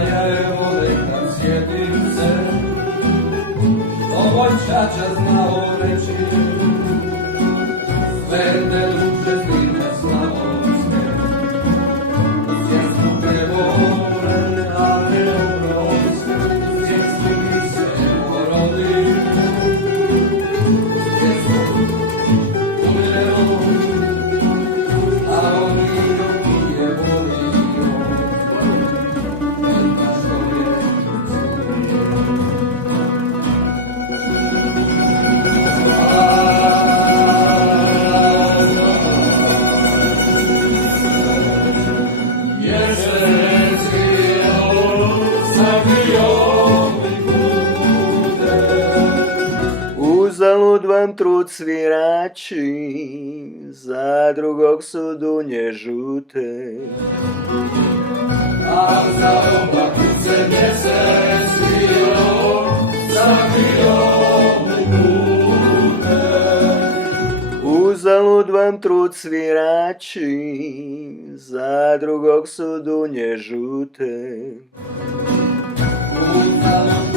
ja evo neka sjedim se, ovoj čača znao reći, sve te duše zbirne slavonske, u svjetstvu prevore, ale obrovske, u svjetstvu mi se porodi, u svjetstvu umrelo, a oni je volio, velika što je Uzalud vam trud svirači, za drugog su dunje žute. a za obaku se mjesec svio, zakrio mi pute. Uzalud vam trud svirači, za drugog su dunje žute. Uzalud